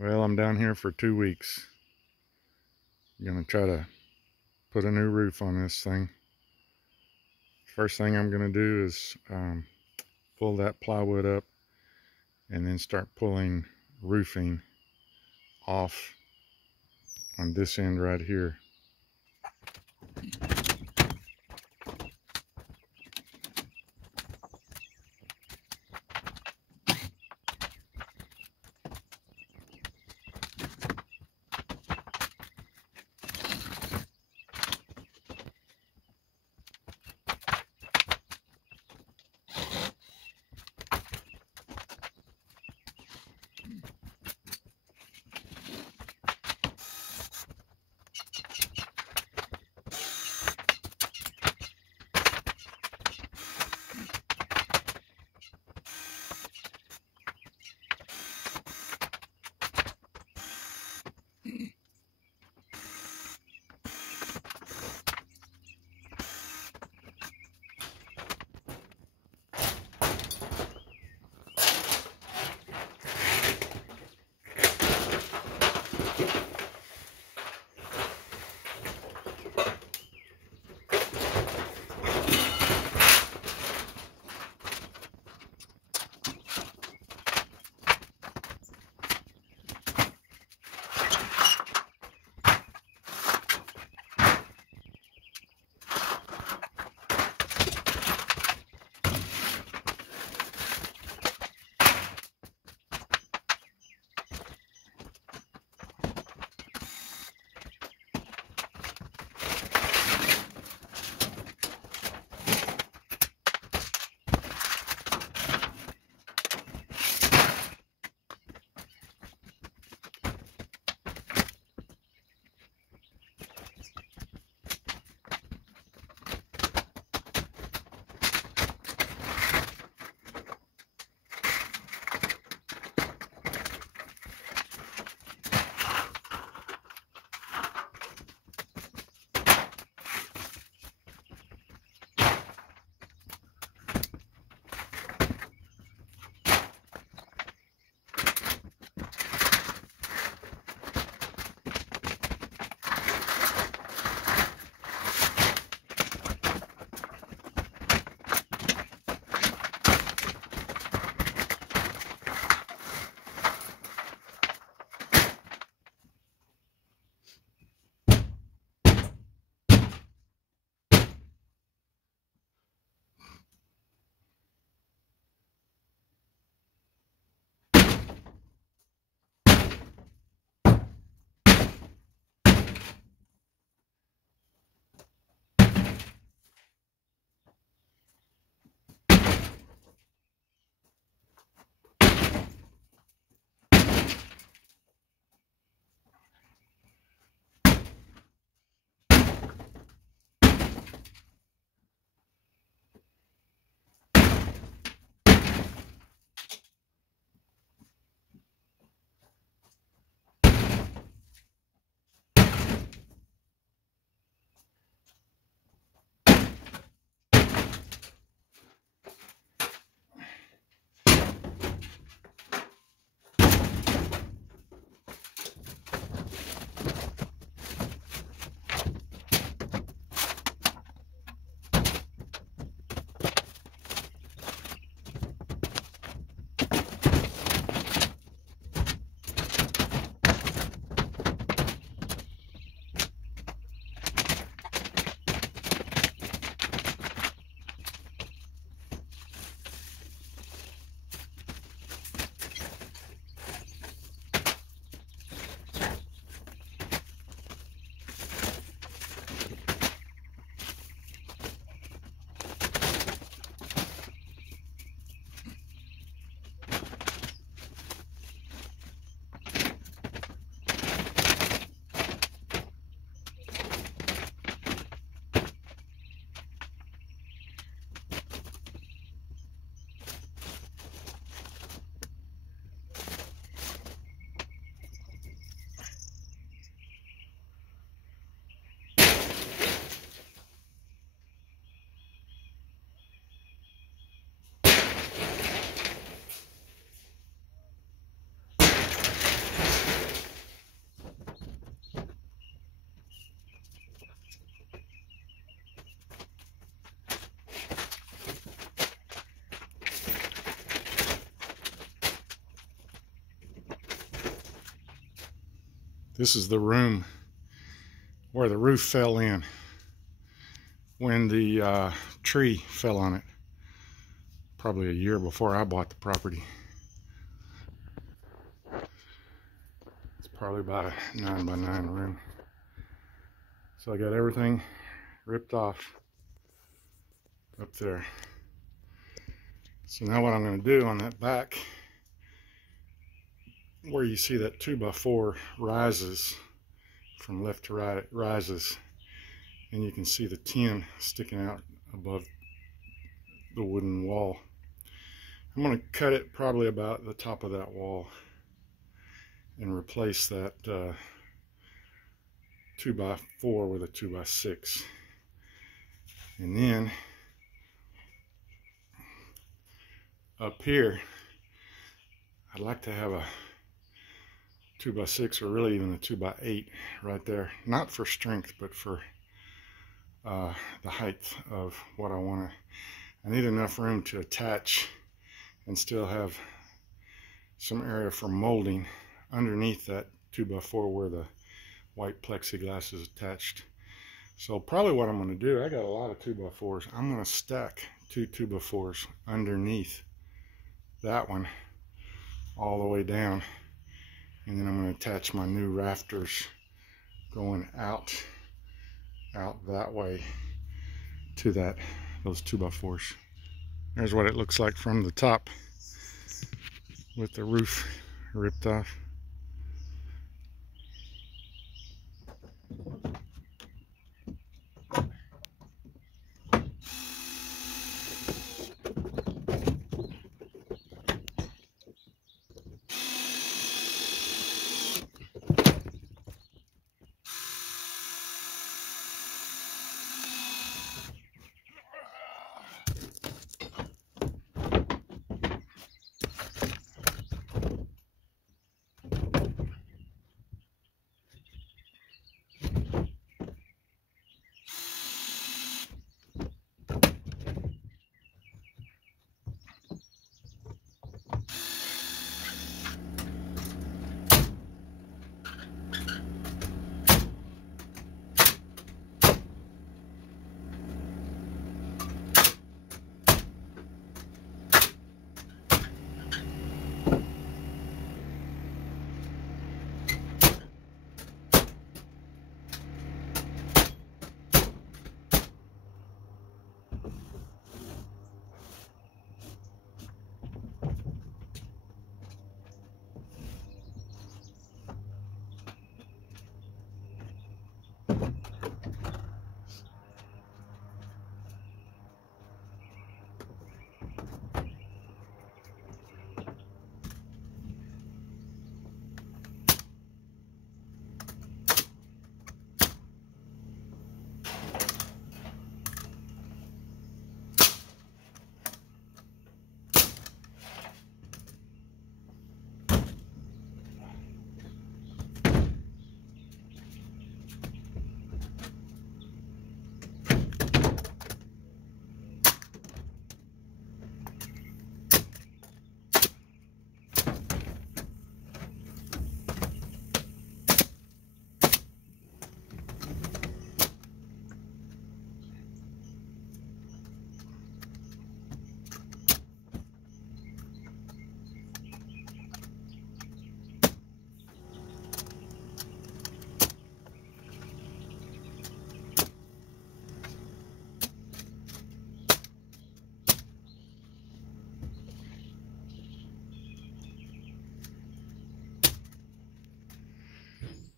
Well, I'm down here for 2 weeks. I'm gonna try to put a new roof on this thing. First thing I'm gonna do is pull that plywood up and then start pulling roofing off on this end right here. This is the room where the roof fell in when the tree fell on it, probably a year before I bought the property. It's probably about a 9x9 room. So I got everything ripped off up there. So now what I'm going to do on that back, where you see that 2x4 rises from left to right, it rises, and you can see the tin sticking out above the wooden wall. I'm going to cut it probably about the top of that wall and replace that 2x4 with a 2x6. And then up here, I'd like to have a 2x6 or really even a 2x8 right there. Not for strength, but for the height of what I want to. I need enough room to attach and still have some area for molding underneath that 2x4 where the white plexiglass is attached. So probably what I'm going to do, I got a lot of 2x4s. I'm going to stack two 2x4s underneath that one all the way down, and then I'm going to attach my new rafters going out that way to those 2x4s. There's what it looks like from the top with the roof ripped off.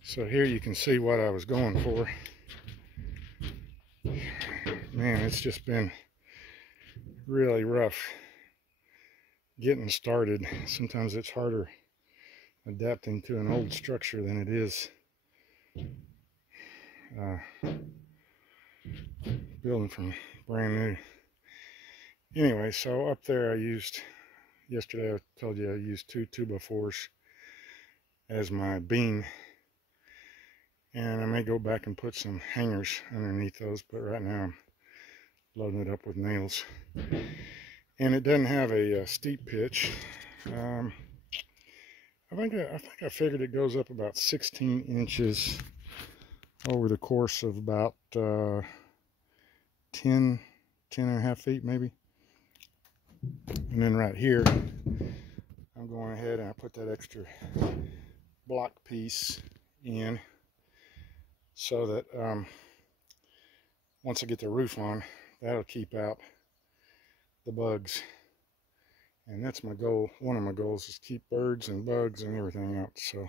So here you can see what I was going for. Man, it's just been really rough getting started. Sometimes it's harder adapting to an old structure than it is building from brand new. Anyway, so up there I used, yesterday I told you I used two 2x4s as my beam. And I may go back and put some hangers underneath those, but right now I'm loading it up with nails. And it doesn't have a steep pitch. I figured it goes up about 16 inches over the course of about 10 and a half feet maybe. And then right here, I'm going ahead and I put that extra block piece in so that once I get the roof on, that'll keep out the bugs. And that's my goal. One of my goals is keep birds and bugs and everything out. So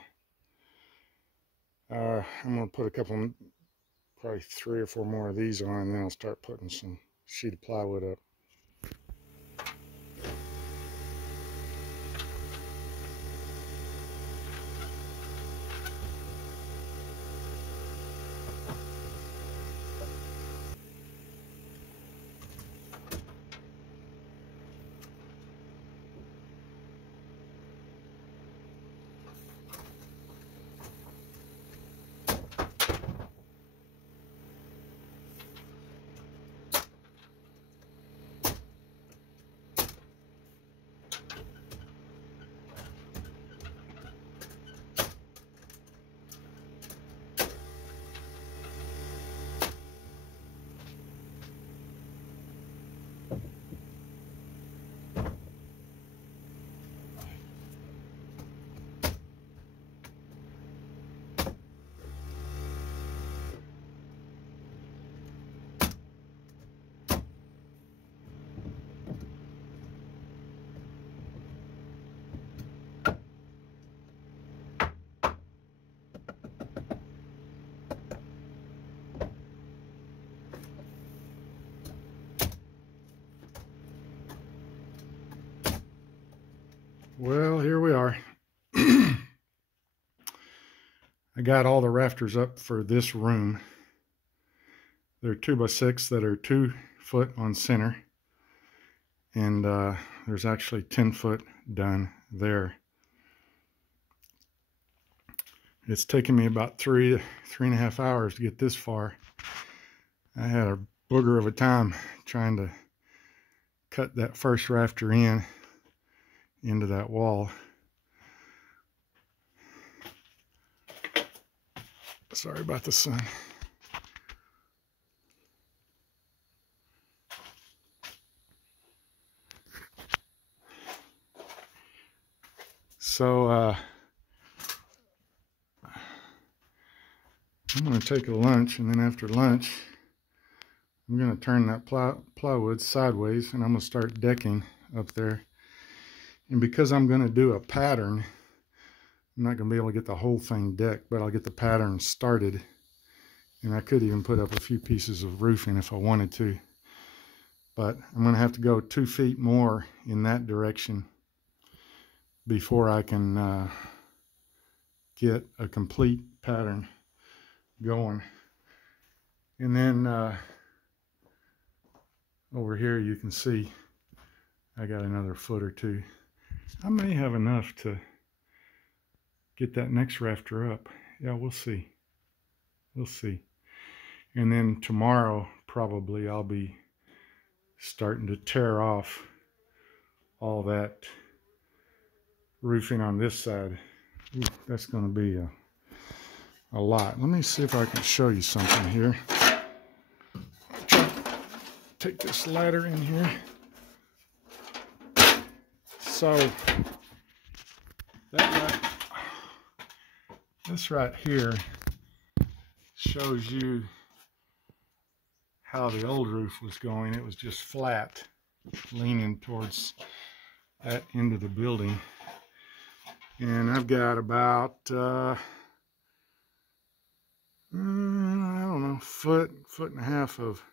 I'm going to put a couple, probably 3 or 4 more of these on, and then I'll start putting some sheet of plywood up. Well, here we are. I got all the rafters up for this room. They're 2x6 that are 2 foot on center, and there's actually 10 foot done there. It's taken me about 3 to 3.5 hours to get this far. I had a booger of a time trying to cut that first rafter into that wall. Sorry about the sun. So I'm going to take a lunch, and then after lunch I'm going to turn that plywood sideways, and I'm going to start decking up there. And because I'm going to do a pattern, I'm not going to be able to get the whole thing decked, but I'll get the pattern started. And I could even put up a few pieces of roofing if I wanted to. But I'm going to have to go 2 feet more in that direction before I can get a complete pattern going. And then over here you can see I got another foot or 2. I may have enough to get that next rafter up. Yeah, we'll see. We'll see. And then tomorrow probably I'll be starting to tear off all that roofing on this side. Ooh, that's going to be a lot. Let me see if I can show you something here. I'll try to take this ladder in here. So this right here shows you how the old roof was going. It was just flat, leaning towards that end of the building. And I've got about I don't know, foot and a half of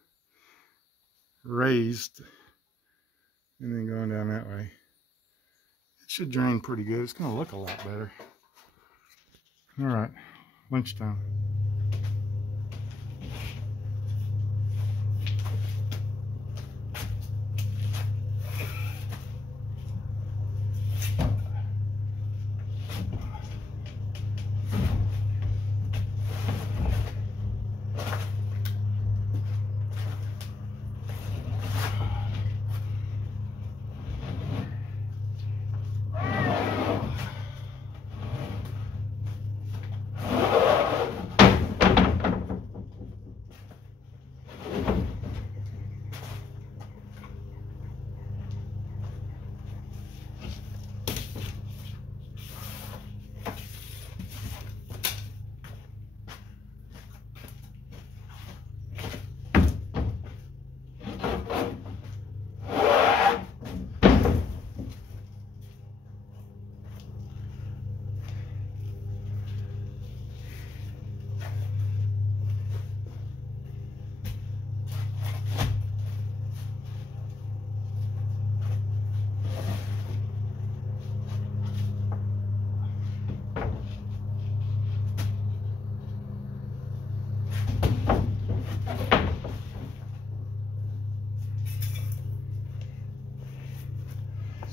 raised, and then going down that way. It should drain pretty good. It's going to look a lot better. All right, lunchtime.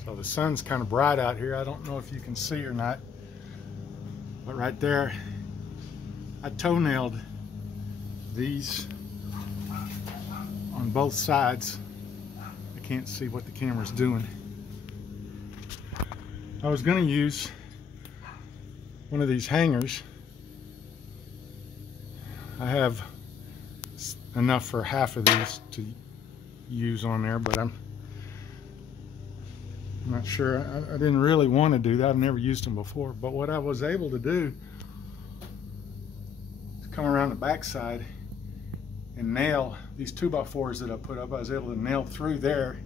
So the sun's kind of bright out here. I don't know if you can see or not, but right there, I toenailed these on both sides. I can't see what the camera's doing. I was going to use one of these hangers. I have enough for half of these to use on there, but I'm not sure. I didn't really want to do that. I've never used them before, but what I was able to do is come around the back side and nail these 2x4s that I put up. I was able to nail through there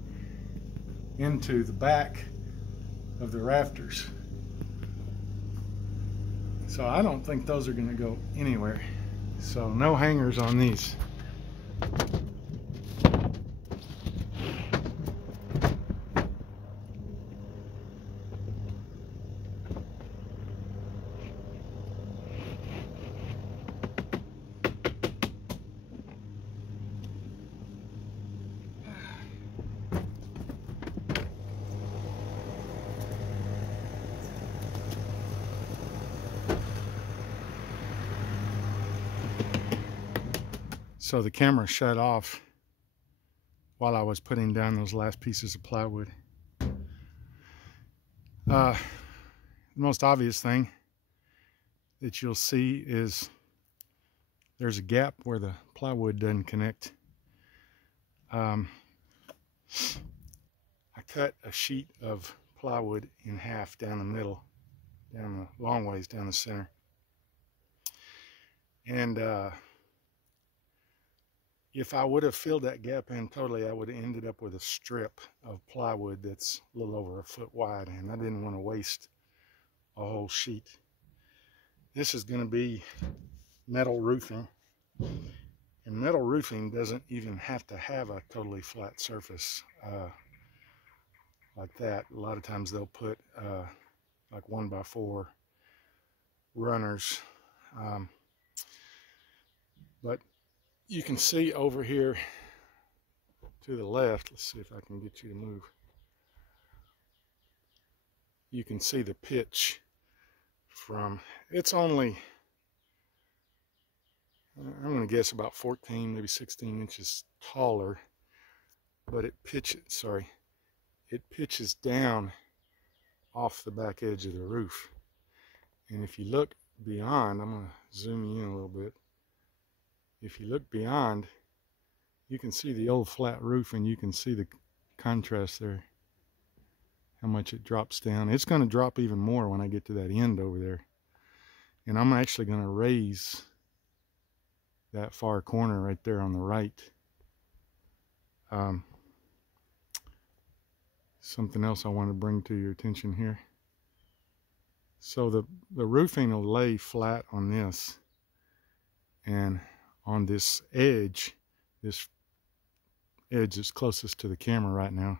into the back of the rafters. So I don't think those are going to go anywhere. So no hangers on these. So the camera shut off while I was putting down those last pieces of plywood. The most obvious thing that you'll see is there's a gap where the plywood doesn't connect. I cut a sheet of plywood in half down the middle, down the long ways down the center. And if I would have filled that gap in totally, I would have ended up with a strip of plywood that's a little over a foot wide, and I didn't want to waste a whole sheet. This is going to be metal roofing, and metal roofing doesn't even have to have a totally flat surface like that. A lot of times they'll put like 1x4 runners, but you can see over here to the left, let's see if I can get you to move. You can see the pitch from, it's only, I'm going to guess about 14, maybe 16 inches taller, but it pitches down off the back edge of the roof. And if you look beyond, I'm going to zoom you in a little bit. If you look beyond, you can see the old flat roof, and you can see the contrast there, how much it drops down. It's going to drop even more when I get to that end over there. And I'm actually going to raise that far corner right there on the right. Something else I want to bring to your attention here. So the roofing will lay flat on this, and on this edge that's closest to the camera right now,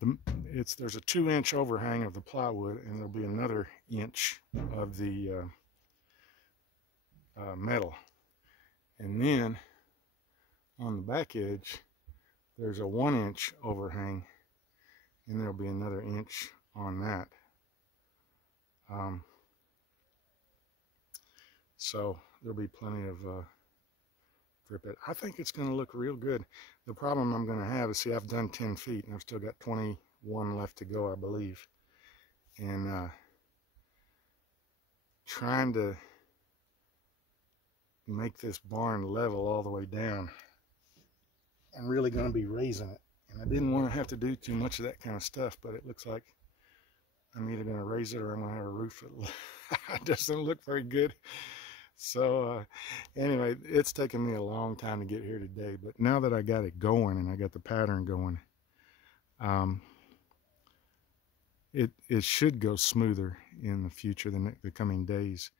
there's a 2-inch overhang of the plywood, and there'll be another inch of the metal, and then on the back edge there's a 1-inch overhang, and there'll be another inch on that. So there'll be plenty of drip it. I think it's going to look real good. The problem I'm going to have is, see, I've done 10 feet and I've still got 21 left to go, I believe. And trying to make this barn level all the way down, I'm really going to be raising it. And I didn't want to have to do too much of that kind of stuff, but it looks like I'm either going to raise it or I'm going to have a roof. It doesn't look very good. So anyway, it's taken me a long time to get here today, but now that I got it going and I got the pattern going, it should go smoother in the future, the coming days.